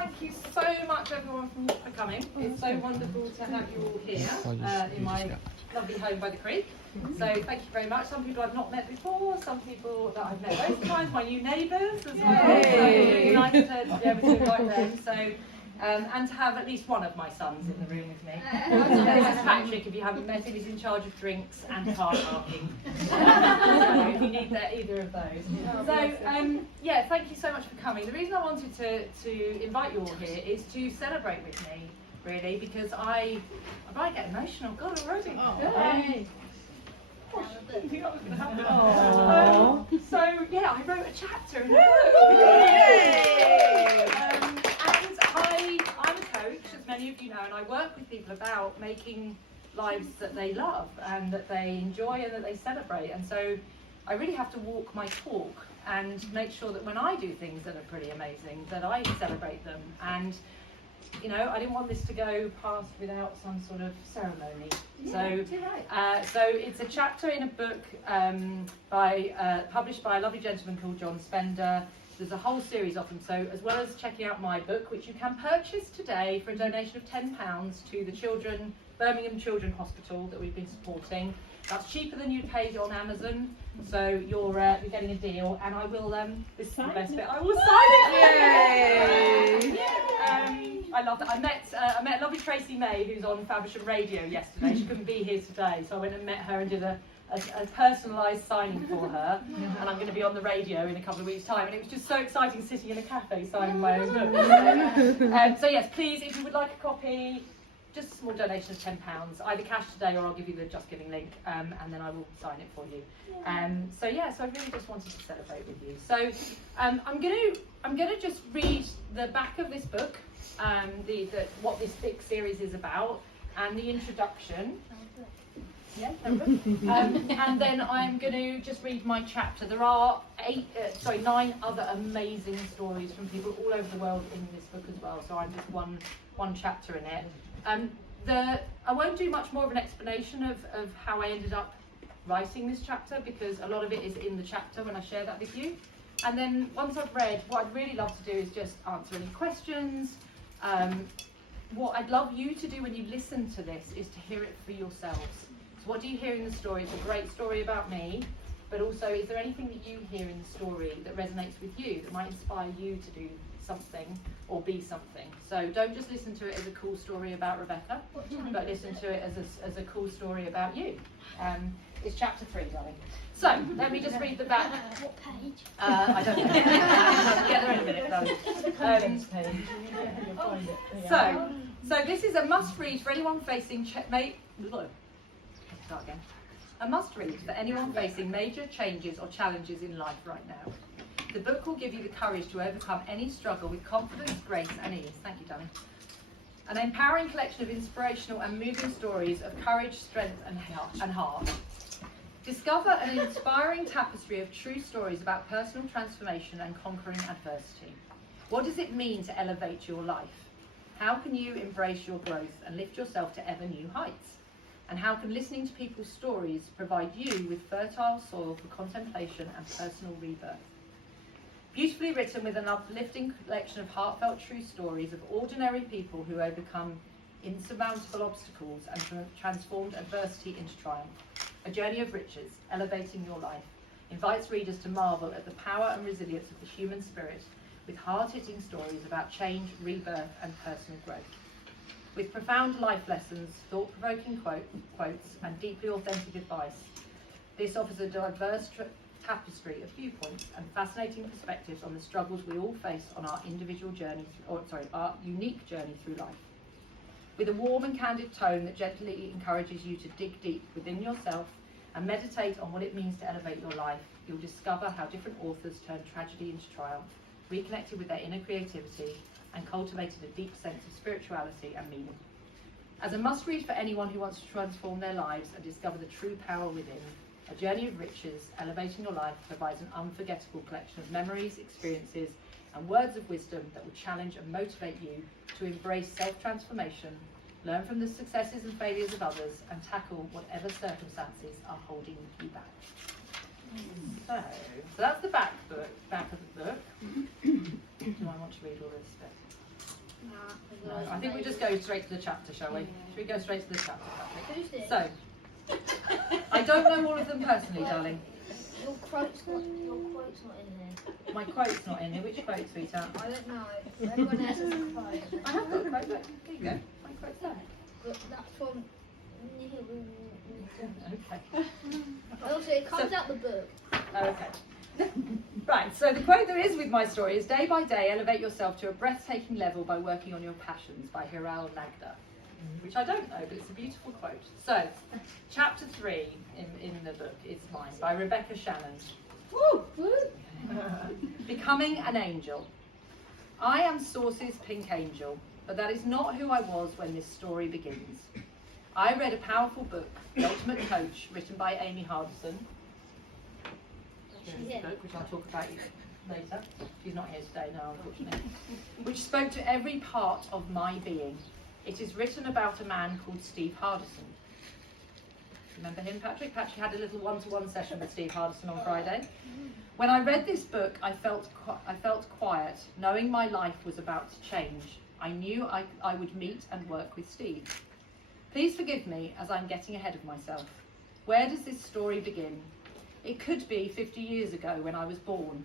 thank you so much everyone for coming. It's so wonderful to have you all here in my lovely home by the creek. So thank you very much. Some people I've not met before, some people that I've met loads of times, my new neighbours as well. So it's really nice to be able to invite them. So, and to have at least one of my sons in the room with me. This is Patrick, if you haven't met him, he's in charge of drinks and car parking. So if you need either of those. So yeah, thank you so much for coming. The reason I wanted to invite you all here is to celebrate with me, really, because I might get emotional. God, already. So yeah, I wrote a chapter in the book. And I'm a coach, as many of you know, and I work with people about making lives that they love and that they enjoy and that they celebrate. And so I really have to walk my talk and make sure that when I do things that are pretty amazing, that I celebrate them. And you know, I didn't want this to go past without some sort of ceremony. Yeah, so it's a chapter in a book published by a lovely gentleman called John Spender. There's a whole series of them. So as well as checking out my book, which you can purchase today for a donation of £10 to the Birmingham Children's Hospital that we've been supporting. That's cheaper than you'd paid on Amazon, so you're getting a deal. And I will. This is the best bit. I will sign it. I love that. I met lovely Tracy May, who's on Faversham Radio yesterday. She couldn't be here today, so I went and met her and did a personalised signing for her. And I'm going to be on the radio in a couple of weeks' time. And it was just so exciting sitting in a cafe signing my own book. So yes, please, if you would like a copy, just a small donation of £10, either cash today or I'll give you the Just Giving link, and then I will sign it for you. So yeah, so I really just wanted to celebrate with you. So I'm gonna just read the back of this book, what this big series is about, and the introduction. Yeah, and then I'm going to just read my chapter. There are 9 other amazing stories from people all over the world in this book as well. So I'm just one chapter in it. I won't do much more of an explanation of how I ended up writing this chapter, because a lot of it is in the chapter when I share that with you. And then once I've read, what I'd really love to do is just answer any questions. What I'd love you to do when you listen to this is to hear it for yourselves. So what do you hear in the story? It's a great story about me, but also is there anything that you hear in the story that resonates with you, that might inspire you to do something or be something? So don't just listen to it as a cool story about Rebecca, but listen to it as a cool story about you. It's chapter 3, darling. So let me just read the back. What page? I don't know. I'll get there in a minute, darling. So this is a must-read for anyone facing a must-read for anyone facing major changes or challenges in life right now. The book will give you the courage to overcome any struggle with confidence, grace and ease. Thank you, darling. An empowering collection of inspirational and moving stories of courage, strength and heart. Discover an inspiring tapestry of true stories about personal transformation and conquering adversity. What does it mean to elevate your life? How can you embrace your growth and lift yourself to ever new heights? And how can listening to people's stories provide you with fertile soil for contemplation and personal rebirth? Beautifully written with an uplifting collection of heartfelt true stories of ordinary people who overcome insurmountable obstacles and transformed adversity into triumph. A journey of riches, elevating your life, invites readers to marvel at the power and resilience of the human spirit, with hard-hitting stories about change, rebirth and personal growth. With profound life lessons, thought-provoking quotes and deeply authentic advice, this offers a diverse tapestry of viewpoints and fascinating perspectives on the struggles we all face on our individual journey, our unique journey through life. With a warm and candid tone that gently encourages you to dig deep within yourself and meditate on what it means to elevate your life, you'll discover how different authors turned tragedy into triumph, reconnected with their inner creativity, and cultivated a deep sense of spirituality and meaning. As a must-read for anyone who wants to transform their lives and discover the true power within, A Journey of Riches, Elevating Your Life provides an unforgettable collection of memories, experiences, and words of wisdom that will challenge and motivate you to embrace self-transformation, learn from the successes and failures of others, and tackle whatever circumstances are holding you back. So that's the back of the book. Do I want to read all this bit? No, I think we just go straight to the chapter, shall we? Should we go straight to the chapter, Patrick? Who's this? So, I don't know all of them personally, darling. Your quote's not in here. My quote's not in here. Which quote, sweetheart? I don't know. Everyone else has a quote. I have got a quote. Look, there you go. My quote's there. But that's from... Okay. Also, it comes out the book. Okay. Right, so the quote that is with my story is day by day elevate yourself to a breathtaking level by working on your passions by Hiral Nagda, which I don't know, but it's a beautiful quote. So, chapter 3 in the book is mine by Rebecca Shannon. Woo! Becoming an angel. I am Source's pink angel, but that is not who I was when this story begins. I read a powerful book, The Ultimate Coach, written by Amy Hardison. Yeah. Book, which I'll talk about later. She's not here today now, unfortunately. Which spoke to every part of my being. It is written about a man called Steve Hardison. Remember him, Patrick? Patrick had a little one-to-one session with Steve Hardison on Friday. When I read this book, I felt quiet, knowing my life was about to change. I knew I would meet and work with Steve. Please forgive me as I'm getting ahead of myself. Where does this story begin? It could be 50 years ago when I was born,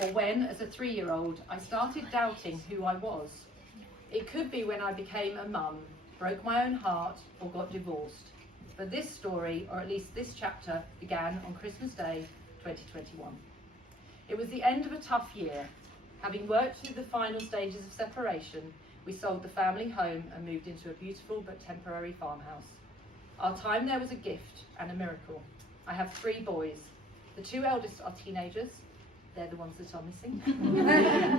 or when, as a 3-year-old, I started doubting who I was. It could be when I became a mum, broke my own heart, or got divorced. But this story, or at least this chapter, began on Christmas Day, 2021. It was the end of a tough year. Having worked through the final stages of separation, we sold the family home and moved into a beautiful but temporary farmhouse. Our time there was a gift and a miracle. I have 3 boys. The 2 eldest are teenagers. They're the ones that are missing.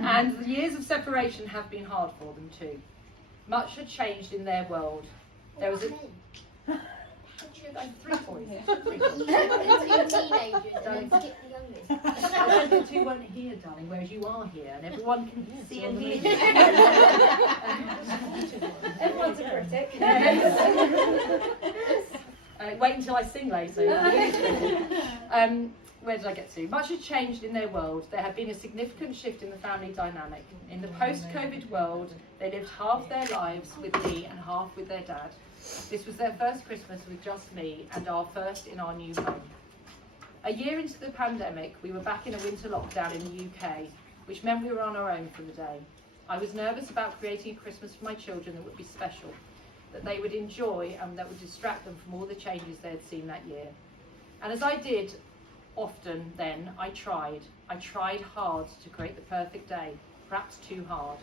And the years of separation have been hard for them too. Much had changed in their world. There was a... I have 3 boys. 3 boys. 2 teenagers and then skip the youngest. The 2 weren't here, darling, whereas you are here, and everyone can see and hear you. Everyone's a critic. Wait until I sing later. Where did I get to? Much had changed in their world. There had been a significant shift in the family dynamic. In the post-COVID world, they lived half their lives with me and half with their dad. This was their first Christmas with just me and our first in our new home. A year into the pandemic, we were back in a winter lockdown in the UK, which meant we were on our own for the day. I was nervous about creating a Christmas for my children that would be special, that they would enjoy and that would distract them from all the changes they had seen that year. And as I did often then, I tried hard to create the perfect day, perhaps too hard.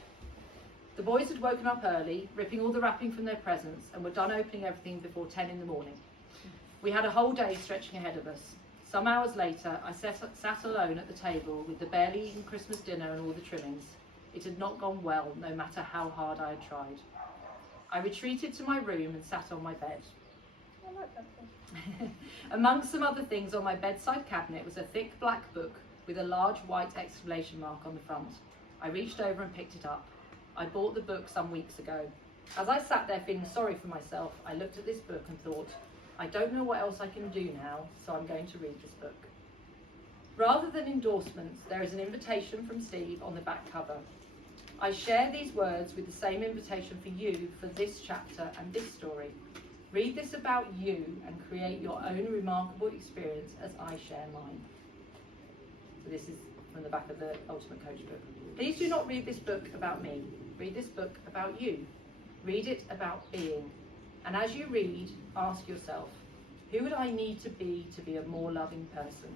The boys had woken up early, ripping all the wrapping from their presents, and were done opening everything before 10 in the morning. We had a whole day stretching ahead of us. Some hours later, I sat alone at the table with the barely eaten Christmas dinner and all the trimmings. It had not gone well, no matter how hard I had tried. I retreated to my room and sat on my bed. Amongst some other things on my bedside cabinet was a thick black book with a large white exclamation mark on the front. I reached over and picked it up. I bought the book some weeks ago. As I sat there feeling sorry for myself, I looked at this book and thought, I don't know what else I can do now, so I'm going to read this book. Rather than endorsements, there is an invitation from Steve on the back cover. I share these words with the same invitation for you for this chapter and this story. Read this about you and create your own remarkable experience as I share mine. So this is from the back of the Ultimate Coach book. Please do not read this book about me. Read this book about you. Read it about being. And as you read, ask yourself, who would I need to be a more loving person?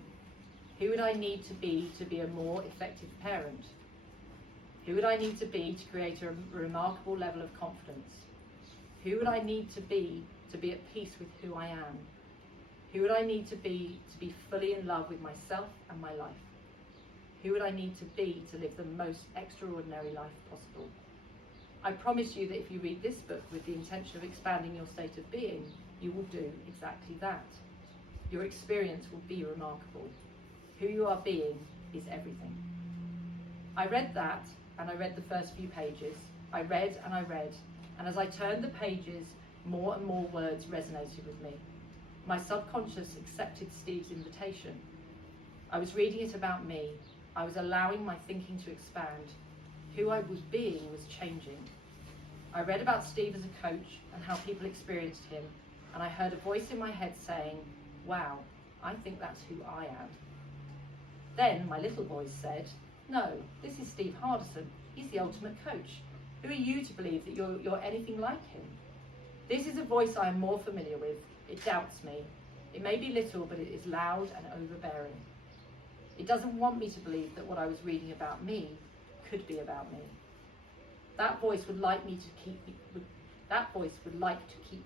Who would I need to be a more effective parent? Who would I need to be to create a remarkable level of confidence? Who would I need to be at peace with who I am? Who would I need to be fully in love with myself and my life? Who would I need to be to live the most extraordinary life possible? I promise you that if you read this book with the intention of expanding your state of being, you will do exactly that. Your experience will be remarkable. Who you are being is everything. I read that, and I read the first few pages. I read, and as I turned the pages, more and more words resonated with me. My subconscious accepted Steve's invitation. I was reading it about me. I was allowing my thinking to expand. Who I was being was changing. I read about Steve as a coach and how people experienced him, and I heard a voice in my head saying, wow, I think that's who I am. Then my little voice said, no, this is Steve Hardison. He's the ultimate coach. Who are you to believe that you're anything like him? This is a voice I am more familiar with. It doubts me. It may be little, but it is loud and overbearing. It doesn't want me to believe that what I was reading about me could be about me. That voice would like to keep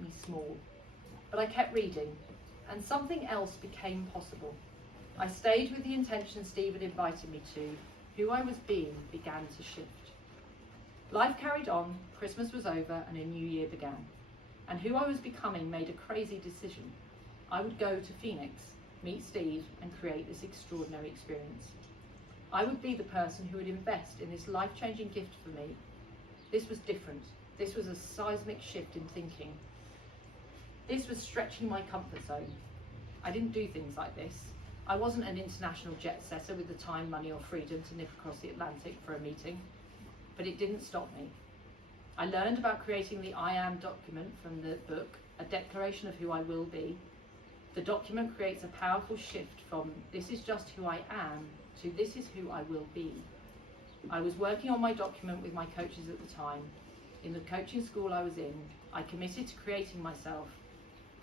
me small. But I kept reading, and something else became possible. I stayed with the intention Steve had invited me to. Who I was being began to shift. Life carried on, Christmas was over, and a new year began. And who I was becoming made a crazy decision. I would go to Phoenix, meet Steve, and create this extraordinary experience. I would be the person who would invest in this life-changing gift for me. This was different. This was a seismic shift in thinking. This was stretching my comfort zone. I didn't do things like this. I wasn't an international jet setter with the time, money, or freedom to nip across the Atlantic for a meeting. But it didn't stop me. I learned about creating the I Am document from the book, A Declaration of Who I Will Be. The document creates a powerful shift from this is just who I am to this is who I will be. I was working on my document with my coaches at the time. In the coaching school I was in, I committed to create myself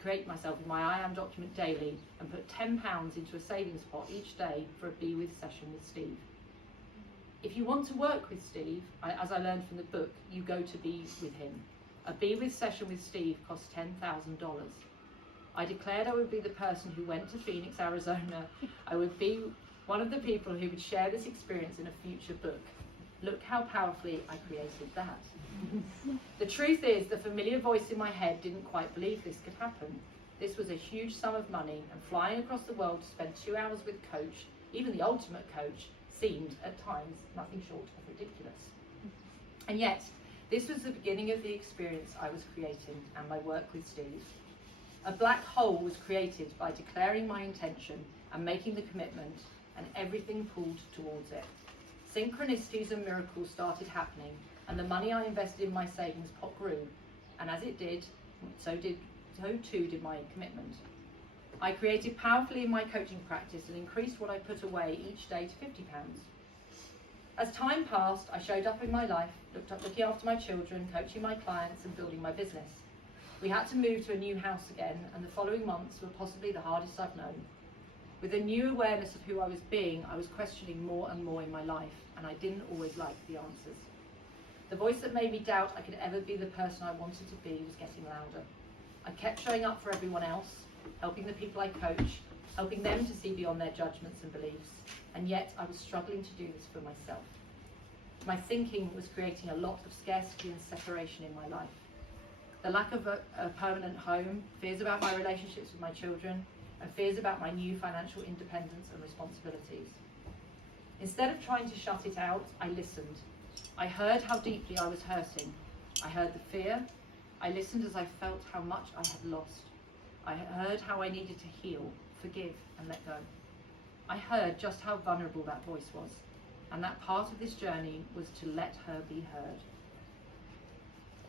with my I Am document daily and put £10 into a savings pot each day for a Be With session with Steve. If you want to work with Steve, as I learned from the book, you go to be with him. A Be With session with Steve costs $10,000. I declared I would be the person who went to Phoenix, Arizona. I would be one of the people who would share this experience in a future book. Look how powerfully I created that. The truth is, the familiar voice in my head didn't quite believe this could happen. This was a huge sum of money, and flying across the world to spend 2 hours with Coach, even the ultimate coach, seemed at times nothing short of ridiculous. And yet, this was the beginning of the experience I was creating and my work with Steve. A black hole was created by declaring my intention and making the commitment, and everything pulled towards it. Synchronicities and miracles started happening, and the money I invested in my savings pot grew, and as it did, so too did my commitment. I created powerfully in my coaching practice and increased what I put away each day to £50. As time passed, I showed up in my life, looking after my children, coaching my clients, and building my business. We had to move to a new house again, and the following months were possibly the hardest I've known. With a new awareness of who I was being, I was questioning more and more in my life, and I didn't always like the answers. The voice that made me doubt I could ever be the person I wanted to be was getting louder. I kept showing up for everyone else, helping the people I coach, helping them to see beyond their judgments and beliefs, and yet I was struggling to do this for myself. My thinking was creating a lot of scarcity and separation in my life. The lack of a permanent home, fears about my relationships with my children, and fears about my new financial independence and responsibilities. Instead of trying to shut it out, I listened. I heard how deeply I was hurting. I heard the fear. I listened as I felt how much I had lost. I heard how I needed to heal, forgive, and let go. I heard just how vulnerable that voice was, and that part of this journey was to let her be heard.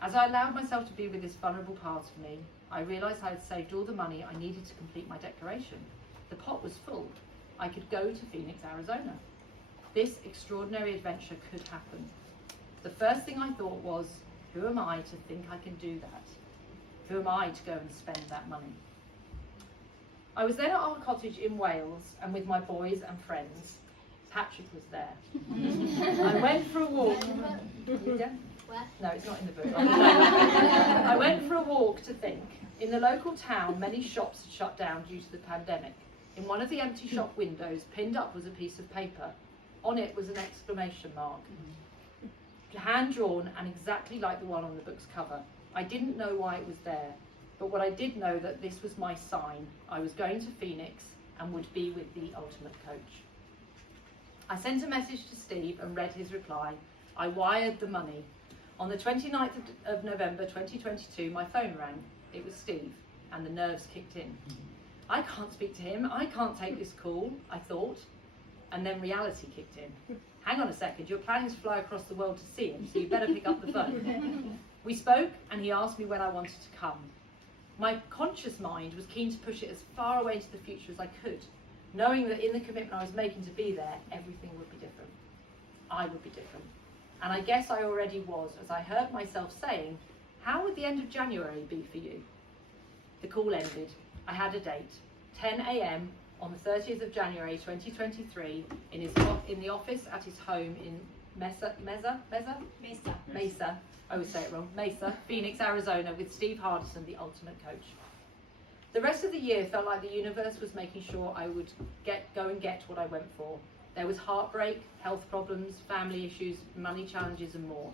As I allowed myself to be with this vulnerable part of me, I realised I had saved all the money I needed to complete my declaration. The pot was full. I could go to Phoenix, Arizona. This extraordinary adventure could happen. The first thing I thought was, who am I to think I can do that? Who am I to go and spend that money? I was then at our cottage in Wales, and with my boys and friends. Patrick was there. I went for a walk. Where? No, it's not in the book. I went for a walk to think. In the local town, many shops had shut down due to the pandemic. In one of the empty shop windows, pinned up was a piece of paper. On it was an exclamation mark. Hand-drawn and exactly like the one on the book's cover. I didn't know why it was there, but what I did know that this was my sign. I was going to Phoenix and would be with the ultimate coach. I sent a message to Steve and read his reply. I wired the money. On the 29th of November 2022, my phone rang. It was Steve, and the nerves kicked in. I can't speak to him. I can't take this call, I thought. And then reality kicked in. Hang on a second, you're planning to fly across the world to see him, so you better pick up the phone. We spoke and he asked me when I wanted to come. My conscious mind was keen to push it as far away into the future as I could, knowing that in the commitment I was making to be there, everything would be different. I would be different. And I guess I already was, as I heard myself saying, how would the end of January be for you? The call ended. I had a date, 10 a.m. on the 30th of January 2023 in the office at his home in Mesa, I always say it wrong, Mesa, Phoenix, Arizona, with Steve Hardison, the ultimate coach. The rest of the year felt like the universe was making sure I would go and get what I went for. There was heartbreak, health problems, family issues, money challenges and more.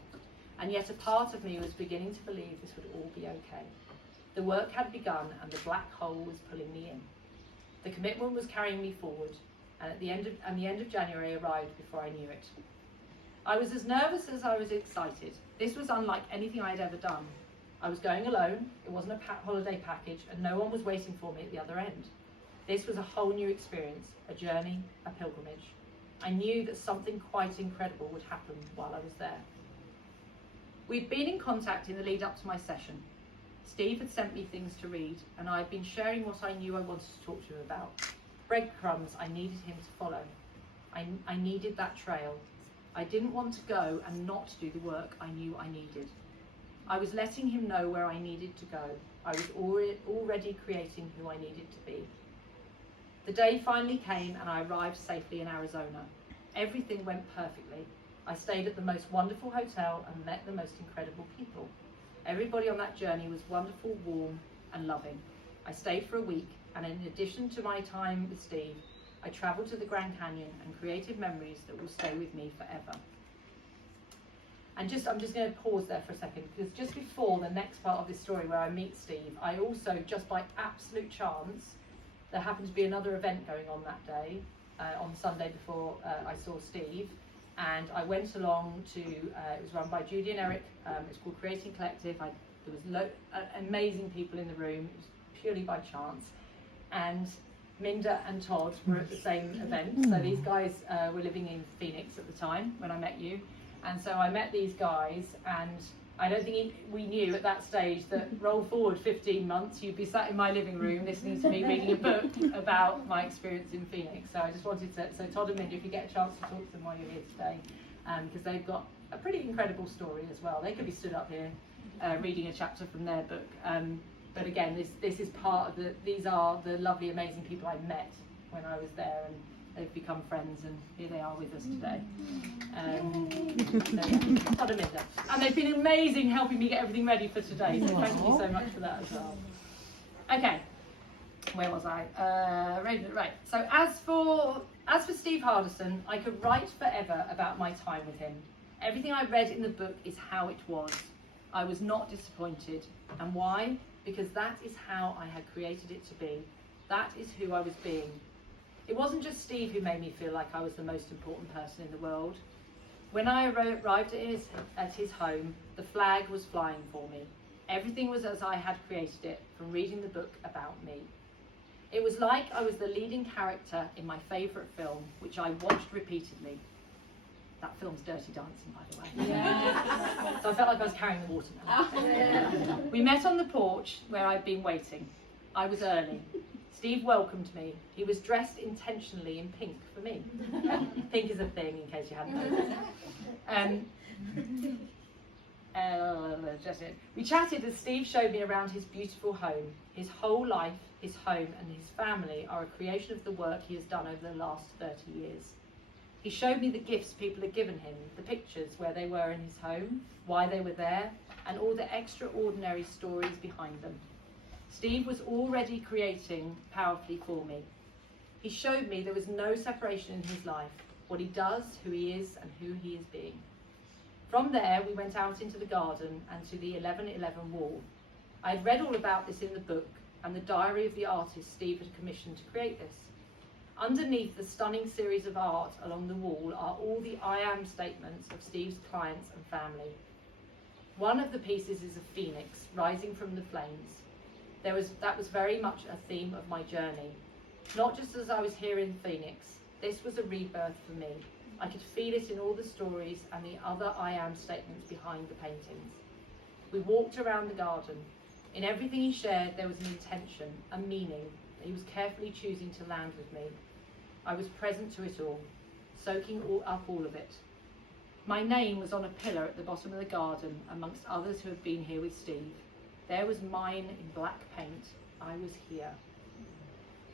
And yet a part of me was beginning to believe this would all be okay. The work had begun and the black hole was pulling me in. The commitment was carrying me forward, and the end of January arrived before I knew it. I was as nervous as I was excited. This was unlike anything I had ever done. I was going alone, it wasn't a holiday package, and no one was waiting for me at the other end. This was a whole new experience, a journey, a pilgrimage. I knew that something quite incredible would happen while I was there. We'd been in contact in the lead up to my session. Steve had sent me things to read, and I had been sharing what I knew I wanted to talk to him about. Breadcrumbs I needed him to follow. I needed that trail. I didn't want to go and not do the work I knew I needed. I was letting him know where I needed to go. I was already creating who I needed to be. The day finally came and I arrived safely in Arizona. Everything went perfectly. I stayed at the most wonderful hotel and met the most incredible people. Everybody on that journey was wonderful, warm and loving. I stayed for a week, and in addition to my time with Steve, I travelled to the Grand Canyon and created memories that will stay with me forever. And I'm just going to pause there for a second, because just before the next part of this story where I meet Steve, I also, just by absolute chance, there happened to be another event going on that day, on Sunday before I saw Steve, and I went along to, it was run by Judy and Eric, it's called Creating Collective. There was amazing people in the room, it was purely by chance, and Minda and Todd were at the same event. So these guys were living in Phoenix at the time when I met you, and so I met these guys, and I don't think we knew at that stage that roll forward 15 months, you'd be sat in my living room listening to me reading a book about my experience in Phoenix. So I just wanted to, so Todd and Minda, if you get a chance to talk to them while you're here today, because they've got a pretty incredible story as well. They could be stood up here reading a chapter from their book. But again, this is part of these are the lovely, amazing people I met when I was there, and they've become friends, and here they are with us today. Todd and Minda. And they've been amazing helping me get everything ready for today, so thank you so much for that as well. Okay, where was I? Right, so as for Steve Hardison, I could write forever about my time with him. Everything I read in the book is how it was. I was not disappointed. And why? Because that is how I had created it to be. That is who I was being. It wasn't just Steve who made me feel like I was the most important person in the world. When I arrived at his home, the flag was flying for me. Everything was as I had created it, from reading the book about me. It was like I was the leading character in my favourite film, which I watched repeatedly. That film's Dirty Dancing, by the way. Yeah. So I felt like I was carrying the water now. Yeah. We met on the porch where I'd been waiting. I was early. Steve welcomed me. He was dressed intentionally in pink for me. Pink is a thing, in case you hadn't noticed. We chatted as Steve showed me around his beautiful home. His whole life, his home and his family are a creation of the work he has done over the last 30 years. He showed me the gifts people had given him, the pictures where they were in his home, why they were there, and all the extraordinary stories behind them. Steve was already creating powerfully for me. He showed me there was no separation in his life, what he does, who he is, and who he is being. From there, we went out into the garden and to the 1111 wall. I had read all about this in the book and the diary of the artist Steve had commissioned to create this. Underneath the stunning series of art along the wall are all the I am statements of Steve's clients and family. One of the pieces is a phoenix rising from the flames. That was very much a theme of my journey. Not just as I was here in Phoenix, this was a rebirth for me. I could feel it in all the stories and the other I am statements behind the paintings. We walked around the garden. In everything he shared, there was an intention, a meaning, that he was carefully choosing to land with me. I was present to it all, soaking up all of it. My name was on a pillar at the bottom of the garden, amongst others who had been here with Steve. There was mine in black paint. I was here.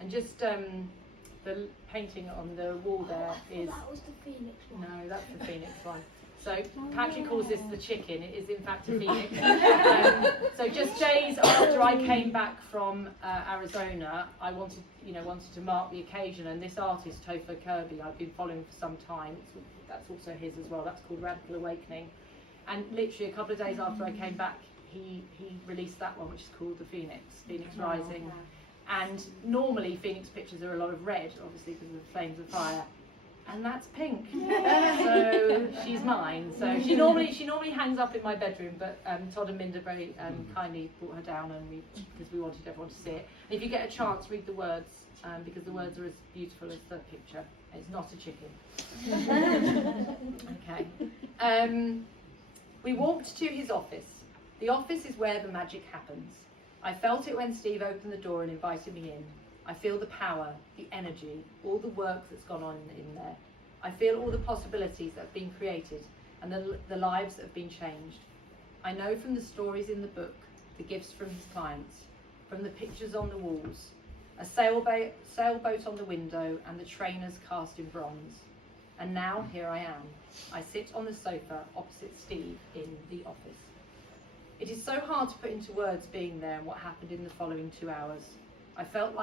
And just the painting on the wall there is... That was the Phoenix one. No, that's the Phoenix one. So Patrick calls this the chicken. It is in fact a Phoenix. So just days after I came back from Arizona, I wanted to mark the occasion. And this artist, Topher Kirby, I've been following for some time. That's also his as well. That's called Radical Awakening. And literally a couple of days after I came back, he released that one, which is called the Phoenix Rising. And normally Phoenix pictures are a lot of red, obviously because of the flames of fire. And that's pink. So she's mine. So she normally hangs up in my bedroom, but Todd and Minda very kindly brought her down, and because we wanted everyone to see it. And if you get a chance, read the words, because the words are as beautiful as the picture. It's not a chicken. Okay. We walked to his office. The office is where the magic happens. I felt it when Steve opened the door and invited me in. I feel the power, the energy, all the work that's gone on in there. I feel all the possibilities that have been created and the lives that have been changed. I know from the stories in the book, the gifts from his clients, from the pictures on the walls, a sailboat on the window and the trainers cast in bronze. And now here I am. I sit on the sofa opposite Steve in the office. It is so hard to put into words being there and what happened in the following 2 hours. It felt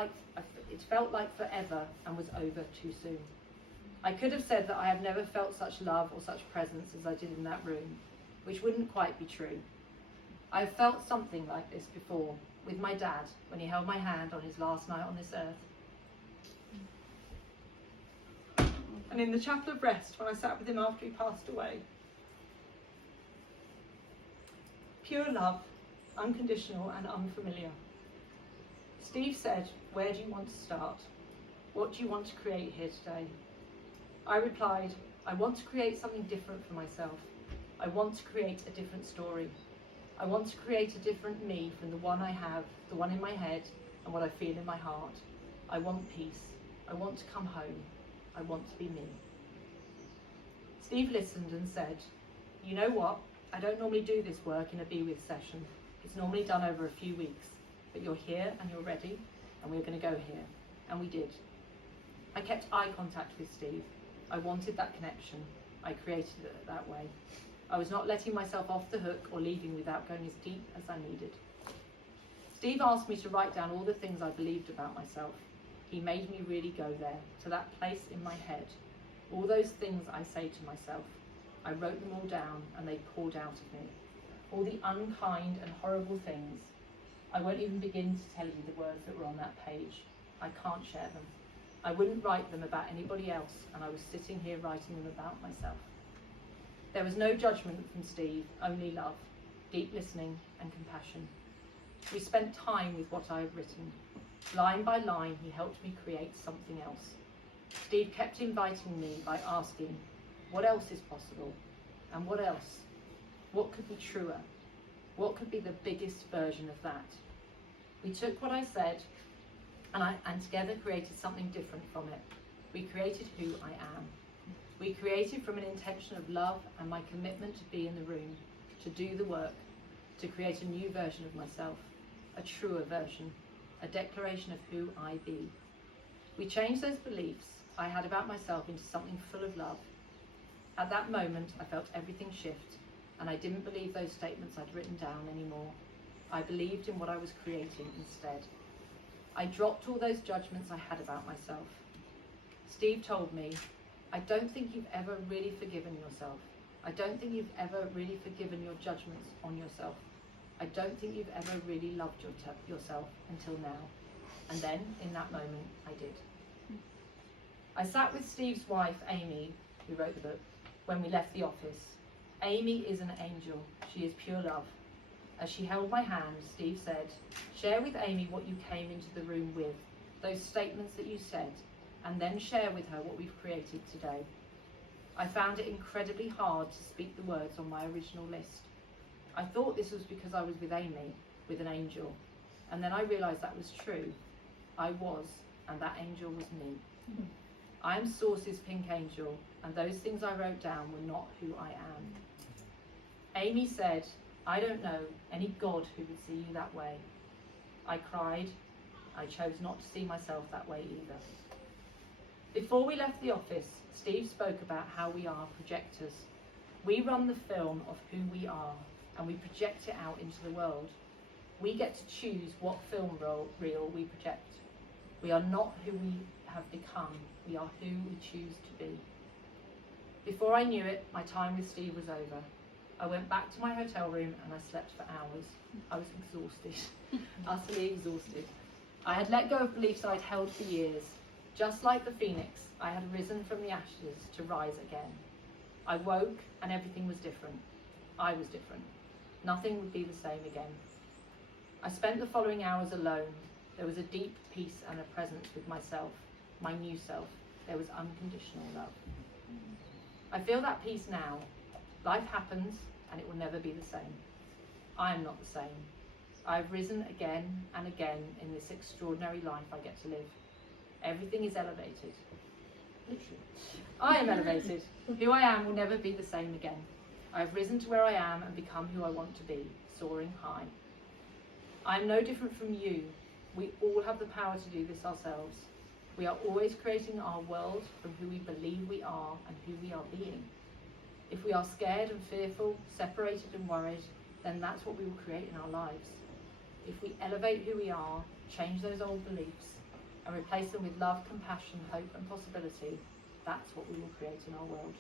like forever and was over too soon. I could have said that I have never felt such love or such presence as I did in that room, which wouldn't quite be true. I have felt something like this before with my dad when he held my hand on his last night on this earth. And in the chapel of rest when I sat with him after he passed away. Pure love, unconditional and unfamiliar. Steve said, "Where do you want to start? What do you want to create here today?" I replied, "I want to create something different for myself. I want to create a different story. I want to create a different me from the one I have, the one in my head, and what I feel in my heart. I want peace. I want to come home. I want to be me." Steve listened and said, "You know what? I don't normally do this work in a Be With session. It's normally done over a few weeks. But you're here and you're ready, and we're going to go here." And we did. I kept eye contact with Steve. I wanted that connection. I created it that way. I was not letting myself off the hook or leaving without going as deep as I needed. Steve asked me to write down all the things I believed about myself. He made me really go there, to that place in my head. All those things I say to myself. I wrote them all down and they poured out of me. All the unkind and horrible things. I won't even begin to tell you the words that were on that page. I can't share them. I wouldn't write them about anybody else, and I was sitting here writing them about myself. There was no judgment from Steve, only love, deep listening and compassion. We spent time with what I had written. Line by line, he helped me create something else. Steve kept inviting me by asking, what else is possible? And what else? What could be truer? What could be the biggest version of that? We took what I said and together created something different from it. We created who I am. We created from an intention of love and my commitment to be in the room, to do the work, to create a new version of myself, a truer version, a declaration of who I be. We changed those beliefs I had about myself into something full of love. At that moment, I felt everything shift, and I didn't believe those statements I'd written down anymore. I believed in what I was creating instead. I dropped all those judgments I had about myself. Steve told me, "I don't think you've ever really forgiven yourself. I don't think you've ever really forgiven your judgments on yourself. I don't think you've ever really loved yourself until now." And then, in that moment, I did. I sat with Steve's wife, Amy, who wrote the book, when we left the office. Amy is an angel. She is pure love. As she held my hand, Steve said, "Share with Amy what you came into the room with, those statements that you said, and then share with her what we've created today." I found it incredibly hard to speak the words on my original list. I thought this was because I was with Amy, with an angel, and then I realised that was true. I was, and that angel was me. I am Source's pink angel, and those things I wrote down were not who I am. Amy said, I don't know any God who would see you that way. I cried. I chose not to see myself that way either. Before we left the office, Steve spoke about how we are projectors. We run the film of who we are, and we project it out into the world. We get to choose what film reel we project. We are not who we have become, we are who we choose to be. Before I knew it, my time with Steve was over. I went back to my hotel room and I slept for hours. I was exhausted, utterly exhausted. I had let go of beliefs I'd held for years. Just like the phoenix, I had risen from the ashes to rise again. I woke and everything was different. I was different. Nothing would be the same again. I spent the following hours alone. There was a deep peace and a presence with myself, my new self. There was unconditional love. I feel that peace now. Life happens and it will never be the same. I am not the same. I've risen again and again in this extraordinary life I get to live. Everything is elevated. Literally. I am elevated. Who I am will never be the same again. I've risen to where I am and become who I want to be, soaring high. I am no different from you. We all have the power to do this ourselves. We are always creating our world from who we believe we are and who we are being. If we are scared and fearful, separated and worried, then that's what we will create in our lives. If we elevate who we are, change those old beliefs, and replace them with love, compassion, hope and possibility, that's what we will create in our world.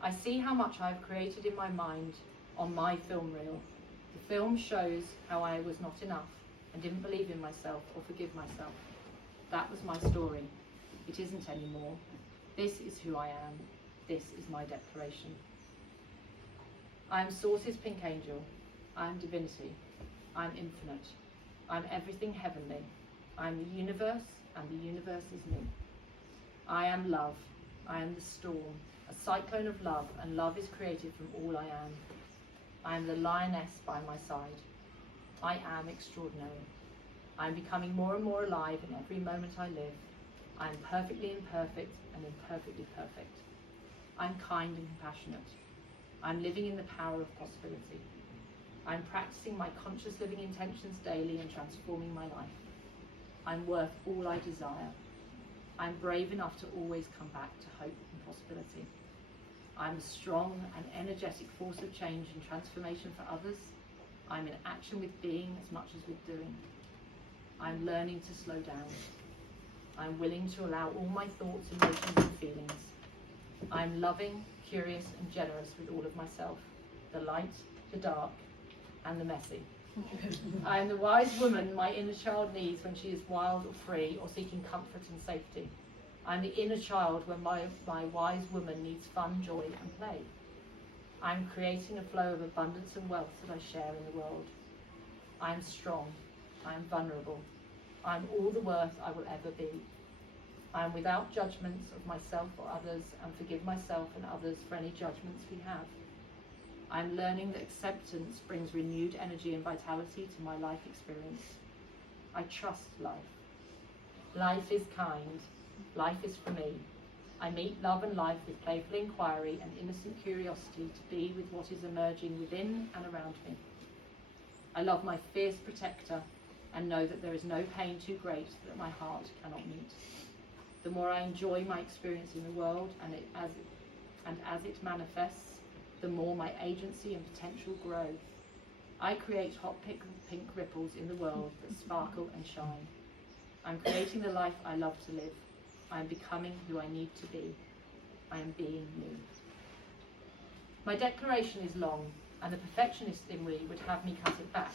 I see how much I have created in my mind on my film reel. The film shows how I was not enough and didn't believe in myself or forgive myself. That was my story. It isn't anymore. This is who I am. This is my declaration. I am Source's pink angel. I am divinity. I am infinite. I am everything heavenly. I am the universe, and the universe is me. I am love. I am the storm, a cyclone of love, and love is created from all I am. I am the lioness by my side. I am extraordinary. I am becoming more and more alive in every moment I live. I am perfectly imperfect and imperfectly perfect. I am kind and compassionate. I am living in the power of possibility. I am practicing my conscious living intentions daily and transforming my life. I am worth all I desire. I am brave enough to always come back to hope and possibility. I am a strong and energetic force of change and transformation for others. I am in action with being as much as with doing. I am learning to slow down. I am willing to allow all my thoughts, emotions and feelings. I am loving, curious and generous with all of myself, the light, the dark and the messy. I am the wise woman my inner child needs when she is wild or free or seeking comfort and safety. I am the inner child when my wise woman needs fun, joy and play. I am creating a flow of abundance and wealth that I share in the world. I am strong. I am vulnerable. I am all the worth I will ever be. I am without judgments of myself or others and forgive myself and others for any judgments we have. I am learning that acceptance brings renewed energy and vitality to my life experience. I trust life. Life is kind. Life is for me. I meet love and life with playful inquiry and innocent curiosity to be with what is emerging within and around me. I love my fierce protector and know that there is no pain too great that my heart cannot meet. The more I enjoy my experience in the world and as it manifests, the more my agency and potential grow. I create hot pink ripples in the world that sparkle and shine. I'm creating the life I love to live. I am becoming who I need to be. I am being me. My declaration is long, and the perfectionist in me would have me cut it back.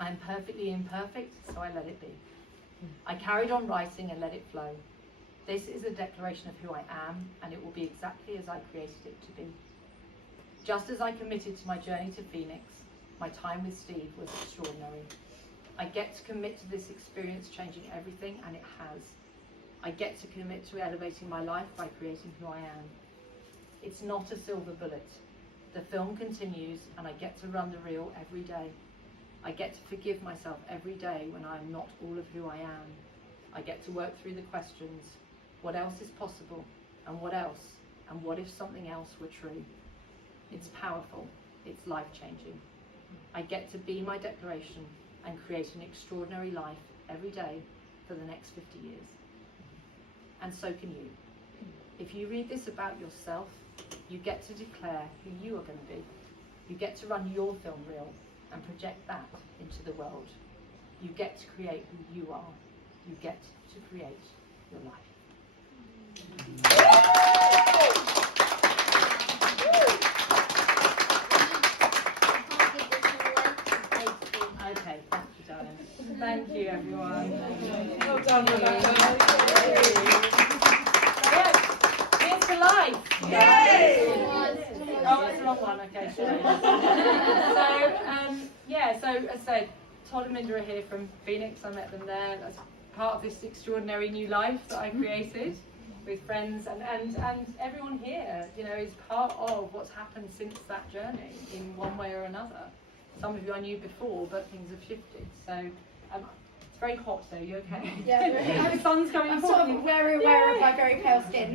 I am perfectly imperfect, so I let it be. I carried on writing and let it flow. This is a declaration of who I am, and it will be exactly as I created it to be. Just as I committed to my journey to Phoenix, my time with Steve was extraordinary. I get to commit to this experience changing everything, and it has. I get to commit to elevating my life by creating who I am. It's not a silver bullet. The film continues, and I get to run the reel every day. I get to forgive myself every day when I am not all of who I am. I get to work through the questions. What else is possible? And what else? And what if something else were true? It's powerful. It's life-changing. I get to be my declaration and create an extraordinary life every day for the next 50 years. And so can you. If you read this about yourself, you get to declare who you are going to be. You get to run your film reel and project that into the world. You get to create who you are. You get to create your life. Okay, thank you, darling. Thank you, everyone. Well done, Here's to life. Yay! Oh, that's the wrong one. Okay, sorry. So as I said, Todd and Minda are here from Phoenix. I met them there. That's part of this extraordinary new life that I created with friends, and everyone here, is part of what's happened since that journey in one way or another. Some of you I knew before, but things have shifted. So it's very hot, so you okay? Yeah, the sun's coming. I'm sort of very aware of my very pale skin.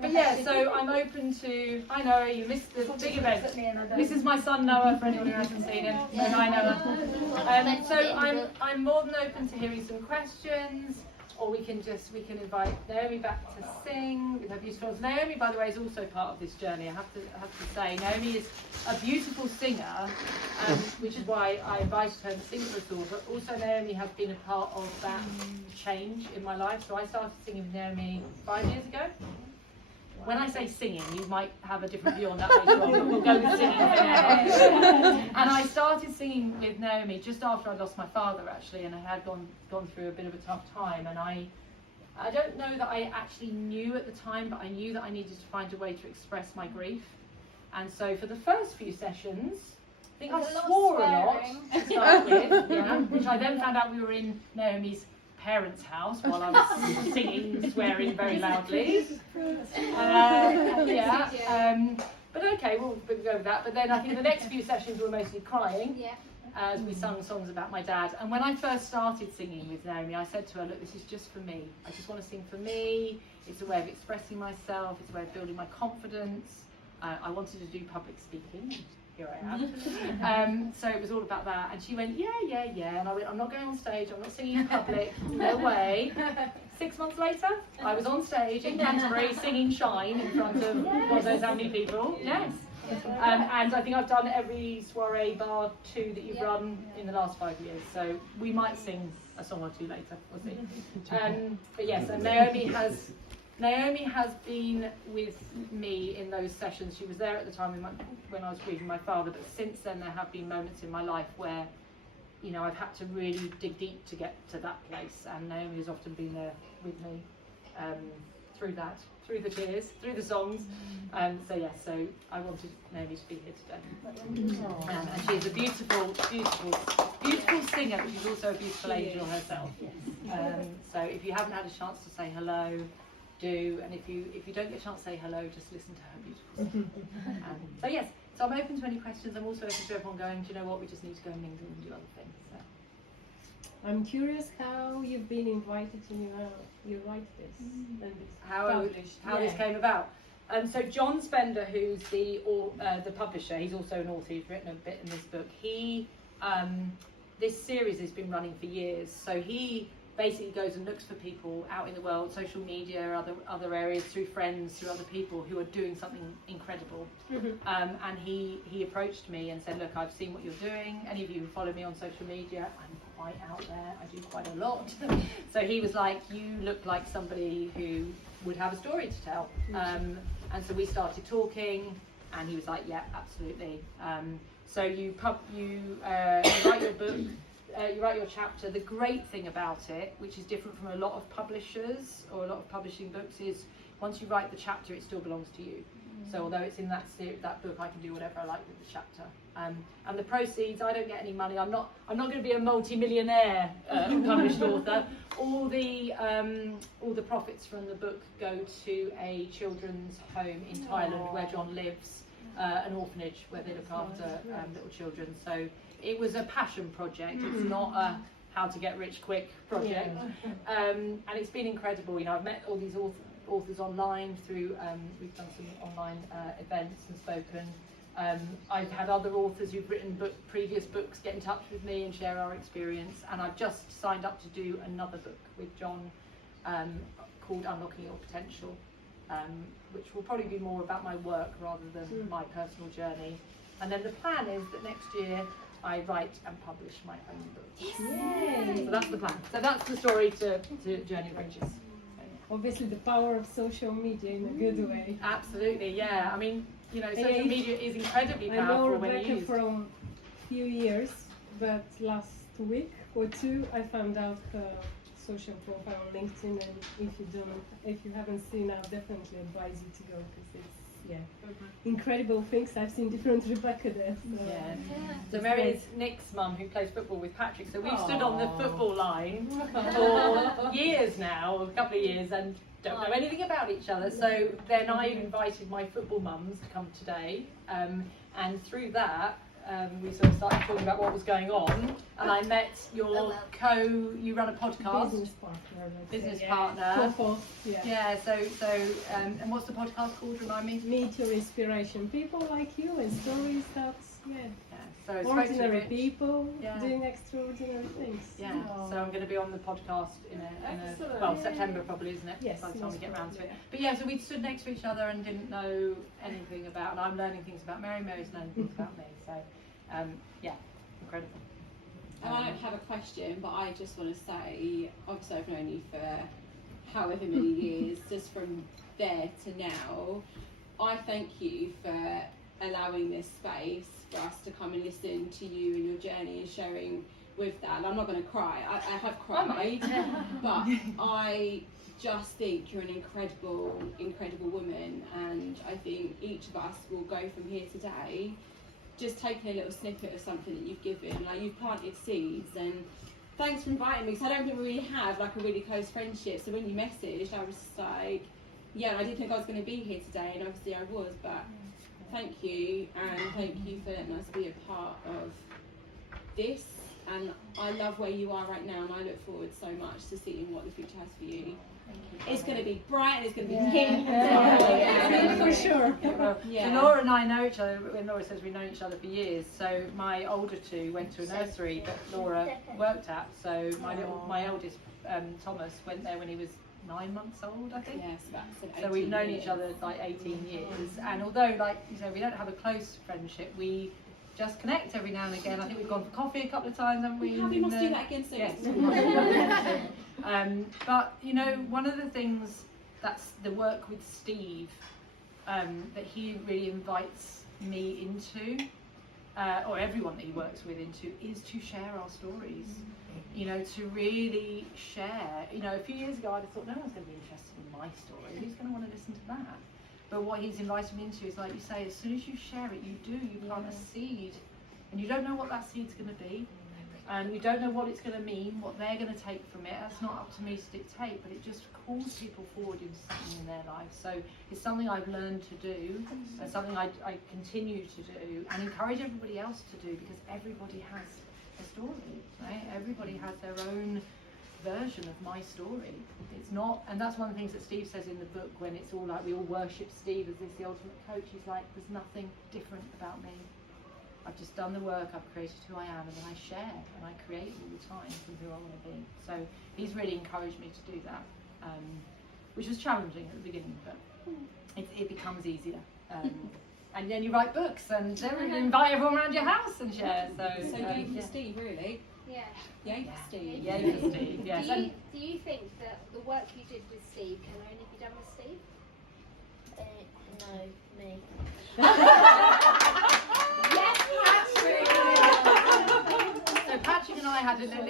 But yeah, so I'm open to. Hi Noah, you missed the big event. This is my son Noah, for anyone who hasn't seen him. So hi Noah. So I'm more than open to hearing some questions, or we can invite Naomi back to sing with her beautiful songs. Naomi, by the way, is also part of this journey. I have to say, Naomi is a beautiful singer, which is why I invited her to sing for us all. But also, Naomi has been a part of that change in my life. So I started singing with Naomi 5 years ago. When I say singing, you might have a different view on that later on, but we'll go with singing for now. And I started singing with Naomi just after I lost my father, actually, and I had gone through a bit of a tough time. And I don't know that I actually knew at the time, but I knew that I needed to find a way to express my grief. And so for the first few sessions, I think I swore a lot to start with, which I then found out we were in Naomi's parents' house while I was singing, swearing very loudly. But okay, we'll go with that. But then I think the next few sessions were mostly crying as we sung songs about my dad. And when I first started singing with Naomi, I said to her, look, this is just for me. I just want to sing for me. It's a way of expressing myself. It's a way of building my confidence. I wanted to do public speaking. Here I am. So it was all about that. And she went, yeah. And I went, I'm not going on stage. I'm not singing in public. No way. 6 months later, I was on stage in Canterbury singing Shine in front of God knows how many people. Yes. And I think I've done every soiree bar 2 that you've run in the last 5 years. So we might sing a song or 2 later. We'll see. But yes, and Naomi has been with me in those sessions. She was there at the time when I was grieving my father, but since then there have been moments in my life where, I've had to really dig deep to get to that place, and Naomi has often been there with me through the tears, through the songs. So I wanted Naomi to be here today. And she is a beautiful singer, but she's also a beautiful angel herself. So if you haven't had a chance to say hello, do, and if you don't get a chance to say hello, just listen to her beautiful song. So I'm open to any questions. I'm also open to everyone going, do you know what, we just need to go and mingle and do other things. So. I'm curious how you've been invited to you write this and this how this came about. So John Spender, who's the publisher, he's also an author, he's written a bit in this book. This series has been running for years, so he basically goes and looks for people out in the world, social media, other areas, through friends, through other people who are doing something incredible. And he approached me and said, look, I've seen what you're doing. Any of you who follow me on social media, I'm quite out there, I do quite a lot. So he was like, you look like somebody who would have a story to tell. And so we started talking, and he was like, yeah, absolutely. So you write your book, you write your chapter. The great thing about it, which is different from a lot of publishers or a lot of publishing books, is once you write the chapter, it still belongs to you. So although it's in that book, I can do whatever I like with the chapter. And the proceeds, I don't get any money. I'm not going to be a multi-millionaire published author. All the profits from the book go to a children's home in Thailand where John lives, an orphanage where they look after little children. So it was a passion project. It's not a how to get rich quick project. And it's been incredible. You know, I've met all these authors online through, we've done some online events and spoken. I've had other authors who've written previous books get in touch with me and share our experience, and I've just signed up to do another book with John called Unlocking Your Potential, which will probably be more about my work rather than my personal journey. And then the plan is that next year I write and publish my own book. So that's the plan. So that's the story to Journey of Riches. Obviously, the power of social media in a good way. Absolutely, yeah. I mean, you know, social media is incredibly I know powerful when Rebecca used. from few years, but last week or two, I found out her social profile on LinkedIn, and if you haven't seen, I'll definitely advise you to go because it's incredible things. I've seen different Rebecca there. So. Yeah. So Mary is Nick's mum who plays football with Patrick. So we've stood on the football line for years now, a couple of years, and don't know anything about each other. So then I invited my football mums to come today, and through that we sort of started talking about what was going on, and I met your you run a podcast. Business partner. Yeah, so and what's the podcast called? Remind me. Meet your inspiration. People like you and stories So ordinary people doing extraordinary things. Yeah. So I'm going to be on the podcast in a September probably, isn't it? Yes. By the time we get round to it. But yeah, so we stood next to each other and didn't know anything about, and I'm learning things about Mary. Mary's learning things about me. So yeah, incredible. And I don't have a question, but I just want to say, obviously I've known you for however many years, just from there to now. I thank you for allowing this space for us to come and listen to you and your journey and sharing with that. And I'm not going to cry. I have cried, but I just think you're an incredible woman, and I think each of us will go from here today just taking a little snippet of something that you've given. Like, you've planted seeds, and thanks for inviting me, because I don't think we really have like a really close friendship. So when you messaged, I was just like, yeah, I didn't think I was going to be here today, and obviously I was, but thank you, and thank you for letting us be a part of this. And I love where you are right now, and I look forward so much to seeing what the future has for you. It's going to be bright, and it's going to be pink. For sure. So Laura and I know each other. When Laura says we've known each other for years, so my older two went to a nursery that Laura worked at. So my eldest Thomas went there when he was 9 months old, I think. Yes, that's so we've known each other like 18 years, and although, like you say, we don't have a close friendship, we just connect every now and again. I think we've gone for coffee a couple of times, haven't we? We must do that again soon. Yes. But you know, one of the things that's the work with Steve that he really invites me into, or everyone that he works with into, is to share our stories. You know, to really share. You know, a few years ago I'd have thought no one's going to be interested in my story. Who's going to want to listen to that? But what he's invited me into is, like you say, as soon as you share it, you plant a seed, and you don't know what that seed's going to be, and you don't know what it's going to mean, what they're going to take from it. That's not up to me to dictate, but it just calls people forward into something in their lives. So it's something I've learned to do, and something I continue to do, and encourage everybody else to do, because everybody has a story, right? Everybody has their own version of my story. It's not, and that's one of the things that Steve says in the book, when it's all like we all worship Steve as the ultimate coach. He's like, there's nothing different about me. I've just done the work, I've created who I am, and then I share and I create all the time from who I want to be. So he's really encouraged me to do that, which was challenging at the beginning, but it becomes easier. And then you write books, and then you invite everyone around your house and share. So yay for Steve, really. Yeah. Yay for Steve. Yay for Steve. Yes. Do you think that the work you did with Steve can only be done with Steve? No, me. So Patrick and I had a little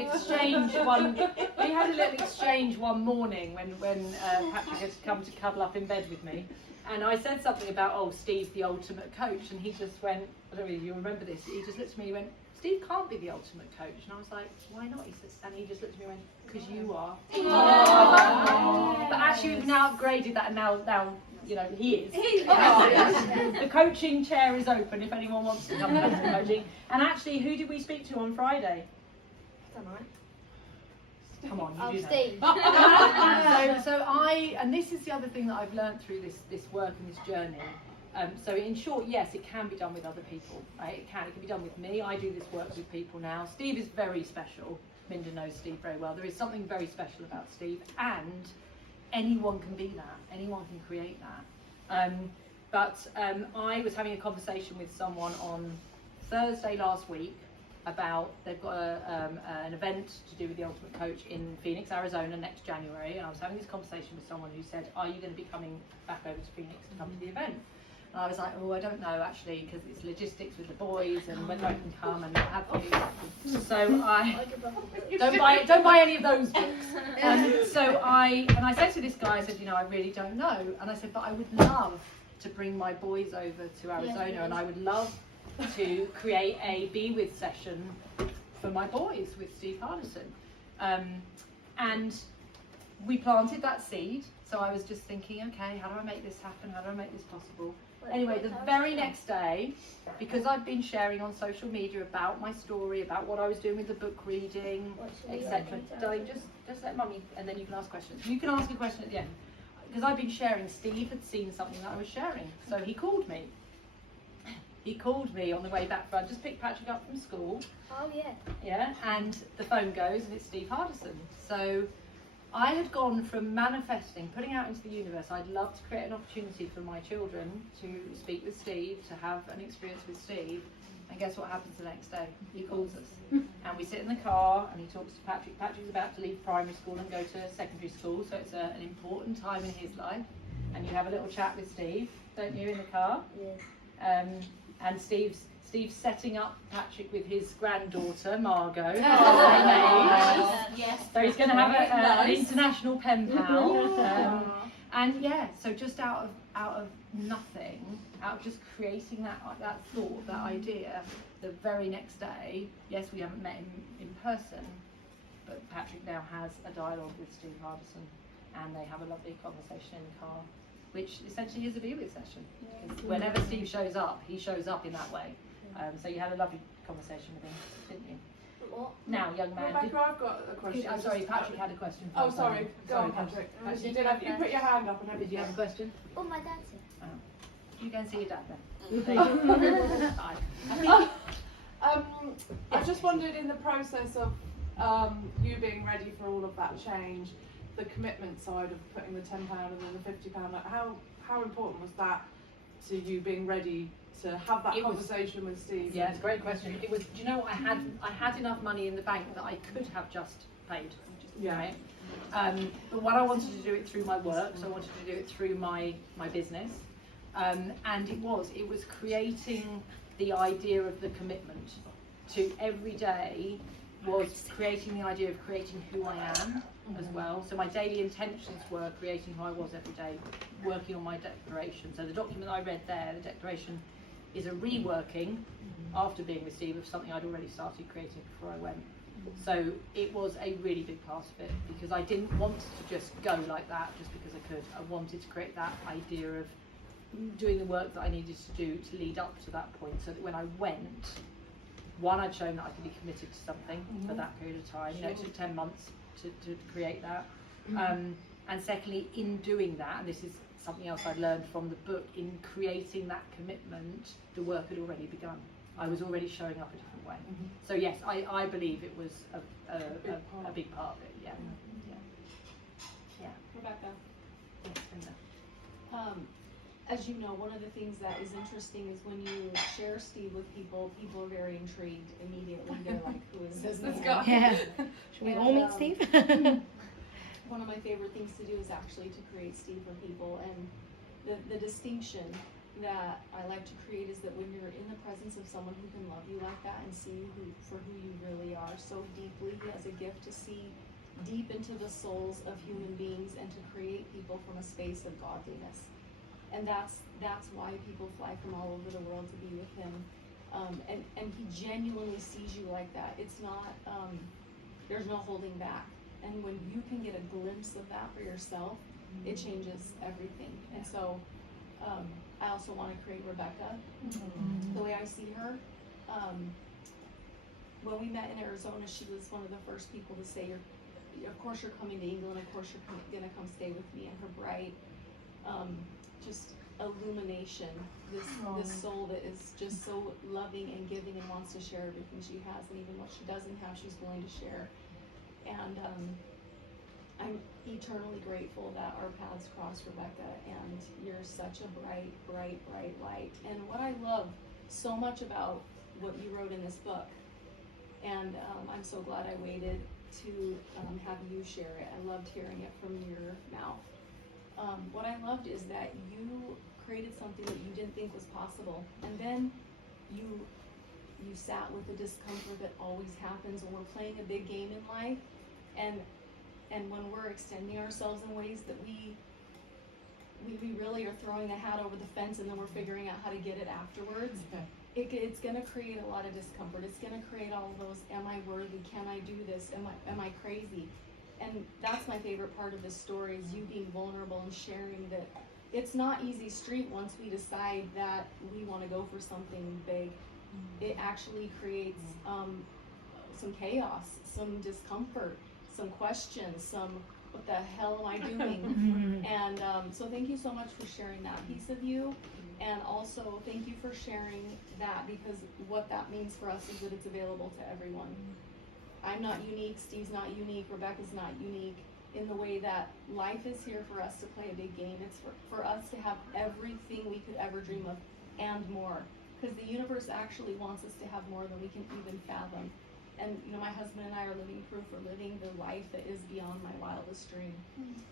exchange one morning when Patrick had come to cuddle up in bed with me, And I said something about, oh, Steve's the ultimate coach, and he just went, I don't know if you remember this, he just looked at me and went, Steve can't be the ultimate coach. And I was like, why not? He said, and he just looked at me and went, because you are. But actually we've now upgraded that, and now you know, he is. The coaching chair is open if anyone wants to come to coaching. And actually, who did we speak to on Friday? Come on, you do know. Steve. So and this is the other thing that I've learned through this work and this journey. So in short, yes, it can be done with other people, right? It can be done with me. I do this work with people now. Steve is very special. Minda knows Steve very well. There is something very special about Steve, and anyone can be that. Anyone can create that. But I was having a conversation with someone on Thursday last week about, they've got an event to do with the Ultimate Coach in Phoenix, Arizona next January, and I was having this conversation with someone who said, are you going to be coming back over to Phoenix to come to the event? And I was like, oh, I don't know actually, because it's logistics with the boys and whether I can come and what have you. So I don't buy any of those books. So I said to this guy, I said, you know, I really don't know. And I said, but I would love to bring my boys over to Arizona, and I would love to create a Be With session for my boys with Steve Hardison. And we planted that seed. So I was just thinking, okay, how do I make this happen? How do I make this possible? Anyway, the very next day, because I've been sharing on social media about my story, about what I was doing with the book reading, etc. Darling, just let mummy, and then you can ask questions. You can ask a question at the end. Because I've been sharing, Steve had seen something that I was sharing, so he called me. He called me on the way back. I just picked Patrick up from school. Oh yeah. Yeah, and the phone goes, and it's Steve Hardison. So I had gone from manifesting, putting out into the universe, I'd love to create an opportunity for my children to speak with Steve, to have an experience with Steve. And guess what happens the next day? He calls us. And we sit in the car and he talks to Patrick. Patrick's about to leave primary school and go to secondary school, so it's an important time in his life. And you have a little chat with Steve, don't you, in the car? Yeah. And Steve's setting up Patrick with his granddaughter, Margot. Yes. So he's going to have an international pen pal. And yeah, so just out of nothing, out of just creating that thought, that idea, the very next day, yes, we haven't met him in person, but Patrick now has a dialogue with Steve Hardison, and they have a lovely conversation in the car, which essentially is a Be With session. Because whenever Steve shows up, he shows up in that way. So you had a lovely conversation with him, didn't you? What? Now, young man. Rebecca, I've got a question. I'm sorry, Patrick had a question. Oh, sorry. Go on, Patrick. You did have, you put your hand up and Did you have a question? Oh, my dad's here. You go and see your dad then. I just wondered, in the process of you being ready for all of that change, the commitment side of putting the £10 and then the £50, like how important was that to you being ready to have that conversation with Steve? Yeah, it's a great question. It was. Do you know what? I had enough money in the bank that I could have just paid. Yeah. Right? But what I wanted to do it through my work, so I wanted to do it through my business, and it was creating the idea of the commitment to every day, was creating the idea of creating who I am as well. So my daily intentions were creating who I was every day, working on my declaration. So the document I read there, the declaration, is a reworking after being with Steve of something I'd already started creating before I went. So it was a really big part of it, because I didn't want to just go like that just because I could. I wanted to create that idea of doing the work that I needed to do to lead up to that point, so that when I went, one, I'd shown that I could be committed to something for that period of time. You know, it took 10 months to create that. And secondly, in doing that, and this is something else I'd learned from the book, in creating that commitment, the work had already begun. I was already showing up a different way. So yes, I believe it was a big part of it. Yeah. Rebecca. Yes, Linda. As you know, one of the things that is interesting is when you share Steve with people, people are very intrigued immediately. They're like, who is this man? Yeah. Should we all meet Steve? One of my favorite things to do is actually to create Steve for people, and the distinction that I like to create is that when you're in the presence of someone who can love you like that and see you for who you really are so deeply, as a gift to see deep into the souls of human beings and to create people from a space of godliness. And that's why people fly from all over the world to be with him. And he genuinely sees you like that. It's not, there's no holding back. And when you can get a glimpse of that for yourself, it changes everything. And so, I also want to create Rebecca the way I see her. When we met in Arizona, she was one of the first people to say, of course you're coming to England, of course you're gonna come stay with me. And her bright, just illumination, this soul that is just so loving and giving and wants to share everything she has, and even what she doesn't have, she's willing to share. And I'm eternally grateful that our paths crossed, Rebecca, and you're such a bright, bright, bright light. And what I love so much about what you wrote in this book, and I'm so glad I waited to have you share it. I loved hearing it from your mouth. What I loved is that you created something that you didn't think was possible, and then you sat with the discomfort that always happens when we're playing a big game in life, and when we're extending ourselves in ways that we really are throwing the hat over the fence, and then we're figuring out how to get it afterwards. It's going to create a lot of discomfort. It's going to create all of those, am I worthy? Can I do this? Am I crazy? And that's my favorite part of this story, is you being vulnerable and sharing that it's not easy street once we decide that we want to go for something big. It actually creates some chaos, some discomfort, some questions, some what the hell am I doing? And so thank you so much for sharing that piece of you. And also thank you for sharing that, because what that means for us is that it's available to everyone. I'm not unique, Steve's not unique, Rebecca's not unique, in the way that life is here for us to play a big game. It's for us to have everything we could ever dream of and more. Because the universe actually wants us to have more than we can even fathom. And you know, my husband and I are living proof. We're living the life that is beyond my wildest dream.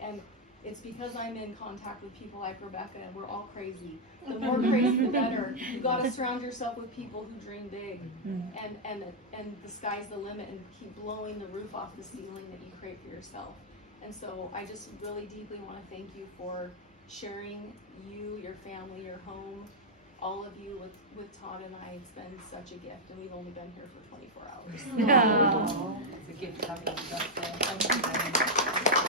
And it's because I'm in contact with people like Rebecca, and we're all crazy. The more crazy, the better. You got to surround yourself with people who dream big, and the sky's the limit, and keep blowing the roof off the ceiling that you create for yourself. And so I just really deeply want to thank you for sharing you, your family, your home, all of you with Todd and I. It's been such a gift, and we've only been here for 24 hours. It's a gift having you. Thank you.